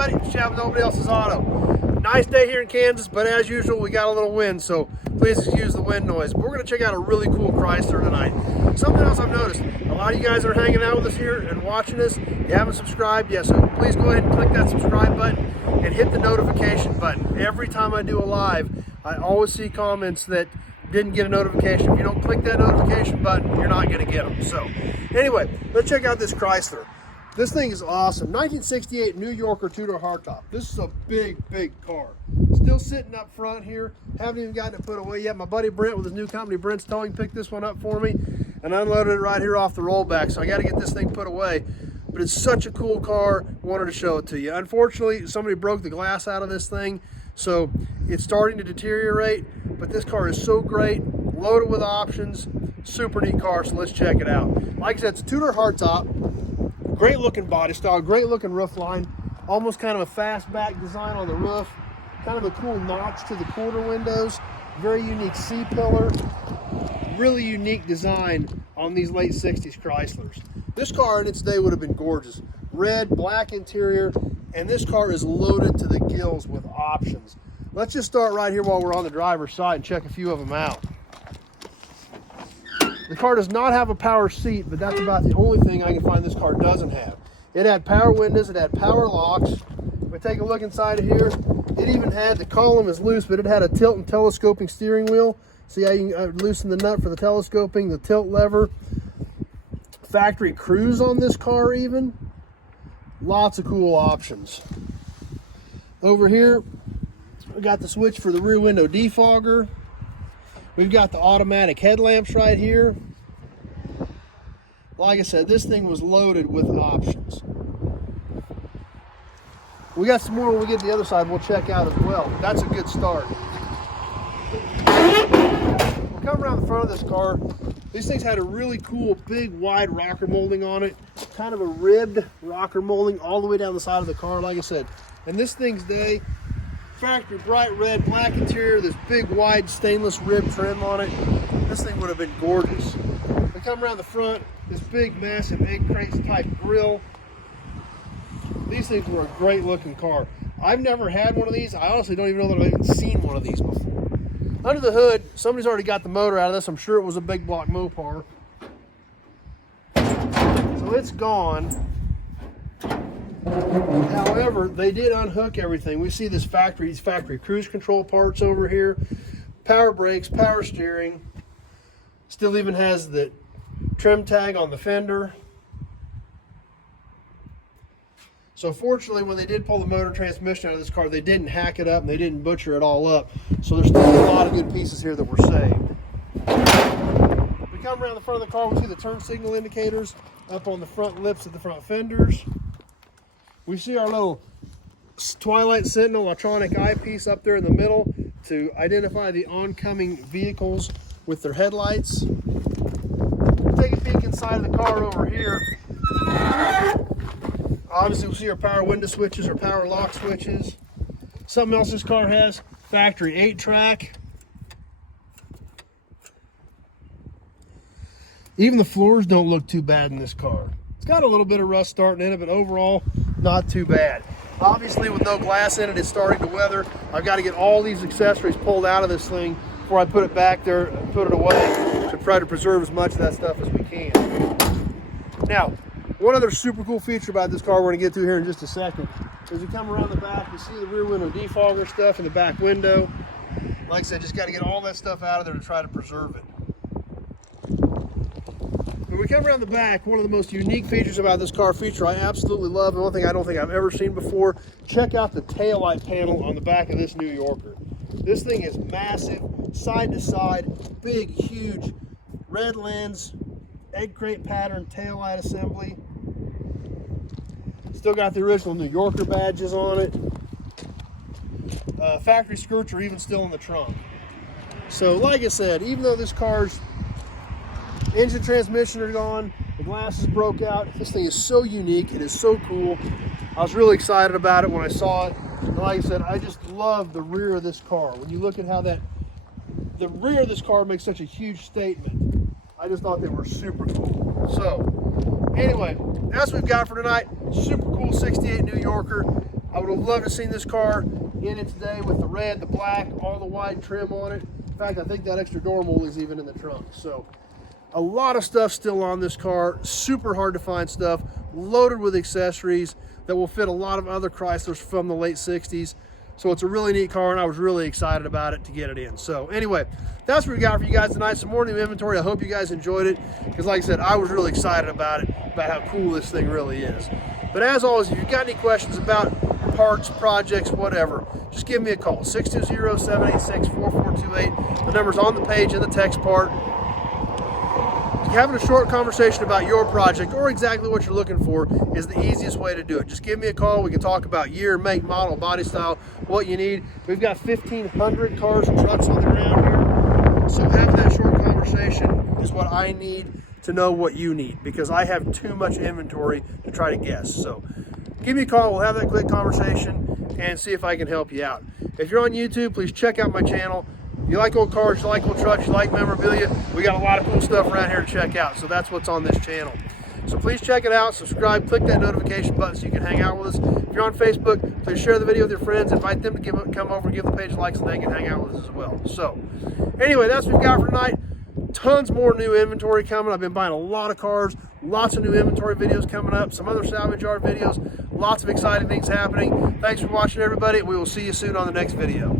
everybody. Chap with Nobody Else's Auto. Nice day here in Kansas, but as usual, we got a little wind, so please excuse the wind noise. But we're going to check out a really cool Chrysler tonight. Something else I've noticed, a lot of you guys are hanging out with us here and watching us. You haven't subscribed yet, so please go ahead and click that subscribe button and hit the notification button. Every time I do a live, I always see comments that didn't get a notification. If you don't click that notification button, you're not going to get them. So anyway, let's check out this Chrysler. This thing is awesome. 1968 New Yorker two-door hardtop. This is a big, big car. Still sitting up front here. Haven't even gotten it put away yet. My buddy Brent with his new company, Brent's Towing, picked this one up for me and unloaded it right here off the rollback. So I got to get this thing put away. But it's such a cool car. Wanted to show it to you. Unfortunately, somebody broke the glass out of this thing, so it's starting to deteriorate. But this car is so great, loaded with options, super neat car. So let's check it out. Like I said, it's a two-door hardtop. Great looking body style, great looking roof line, almost kind of a fastback design on the roof, kind of a cool notch to the quarter windows, very unique C-pillar, really unique design on these late 60s Chryslers. This car in its day would have been gorgeous. Red, black interior, and this car is loaded to the gills with options. Let's just start right here while we're on the driver's side and check a few of them out. The car does not have a power seat, but that's about the only thing I can find this car doesn't have. It had power windows, it had power locks. If we take a look inside of here, it even had, the column is loose, but it had a tilt and telescoping steering wheel. See how you can loosen the nut for the telescoping, the tilt lever. Factory cruise on this car even. Lots of cool options. Over here, we got the switch for the rear window defogger. We've got the automatic headlamps right here. Like I said, this thing was loaded with options. We got some more when we get to the other side we'll check out as well. That's a good start. We'll come around the front of this car. These things had a really cool, big, wide rocker molding on it. Kind of a ribbed rocker molding all the way down the side of the car, like I said. And this thing's day, factory bright red, black interior, this big wide stainless rib trim on it. This thing would have been gorgeous. We come around the front, this big massive egg crates type grille. These things were a great looking car. I've never had one of these. I honestly don't even know that I've even seen one of these before. Under the hood, somebody's already got the motor out of this. I'm sure it was a big block Mopar. So it's gone. However, they did unhook everything. We see these factory cruise control parts over here, power brakes, power steering. Still even has the trim tag on the fender. So fortunately, when they did pull the motor and transmission out of this car, they didn't hack it up and they didn't butcher it all up. So there's still a lot of good pieces here that were saved. We come around the front of the car, we see the turn signal indicators up on the front lips of the front fenders. We see our little Twilight Sentinel electronic eyepiece up there in the middle to identify the oncoming vehicles with their headlights. Take a peek inside of the car over here. Obviously, we'll see our power window switches or power lock switches. Something else this car has, factory 8-track. Even the floors don't look too bad in this car. It's got a little bit of rust starting in it, but overall, not too bad. Obviously, with no glass in it, it's starting to weather. I've got to get all these accessories pulled out of this thing before I put it back there and put it away to try to preserve as much of that stuff as we can. Now, one other super cool feature about this car we're going to get to here in just a second is you come around the back, you see the rear window defogger stuff in the back window. Like I said, just got to get all that stuff out of there to try to preserve it. When we come around the back, one of the most unique features about this car, feature I absolutely love, and one thing I don't think I've ever seen before, check out the taillight panel on the back of this New Yorker. This thing is massive, side to side, big, huge, red lens, egg crate pattern taillight assembly. Still got the original New Yorker badges on it. Factory skirts are even still in the trunk. So like I said, even though this car's engine, transmission are gone, the glasses broke out, this thing is so unique, it is so cool. I was really excited about it when I saw it. And like I said, I just love the rear of this car. When you look at how the rear of this car makes such a huge statement, I just thought they were super cool. So anyway, that's what we've got for tonight. Super cool 68 New Yorker. I would have loved to see this car in it today with the red, the black, all the white trim on it. In fact, I think that extra door mold is even in the trunk. So a lot of stuff still on this car, super hard to find stuff, loaded with accessories that will fit a lot of other Chryslers from the late 60s. So it's a really neat car, and I was really excited about it to get it in. So anyway, that's what we got for you guys tonight. Some more new inventory. I hope you guys enjoyed it, because like I said, I was really excited about it, about how cool this thing really is. But as always, if you've got any questions about parts, projects, whatever, just give me a call, 620-786-4428. The number's on the page in the text part. Having a short conversation about your project or exactly what you're looking for is the easiest way to do it. Just give me a call. We can talk about year, make, model, body style, what you need. We've got 1,500 cars and trucks on the ground here. So having that short conversation is what I need to know what you need, because I have too much inventory to try to guess. So give me a call. We'll have that quick conversation and see if I can help you out. If you're on YouTube, please check out my channel. You like old cars, you like old trucks, you like memorabilia, we got a lot of cool stuff around here to check out. So that's what's on this channel. So please check it out, subscribe, click that notification button so you can hang out with us. If you're on Facebook, please share the video with your friends, invite them to come over, give the page likes, so they can hang out with us as well. So anyway, that's what we've got for tonight. Tons more new inventory coming. I've been buying a lot of cars, lots of new inventory videos coming up, some other salvage yard videos, lots of exciting things happening. Thanks for watching, everybody. We will see you soon on the next video.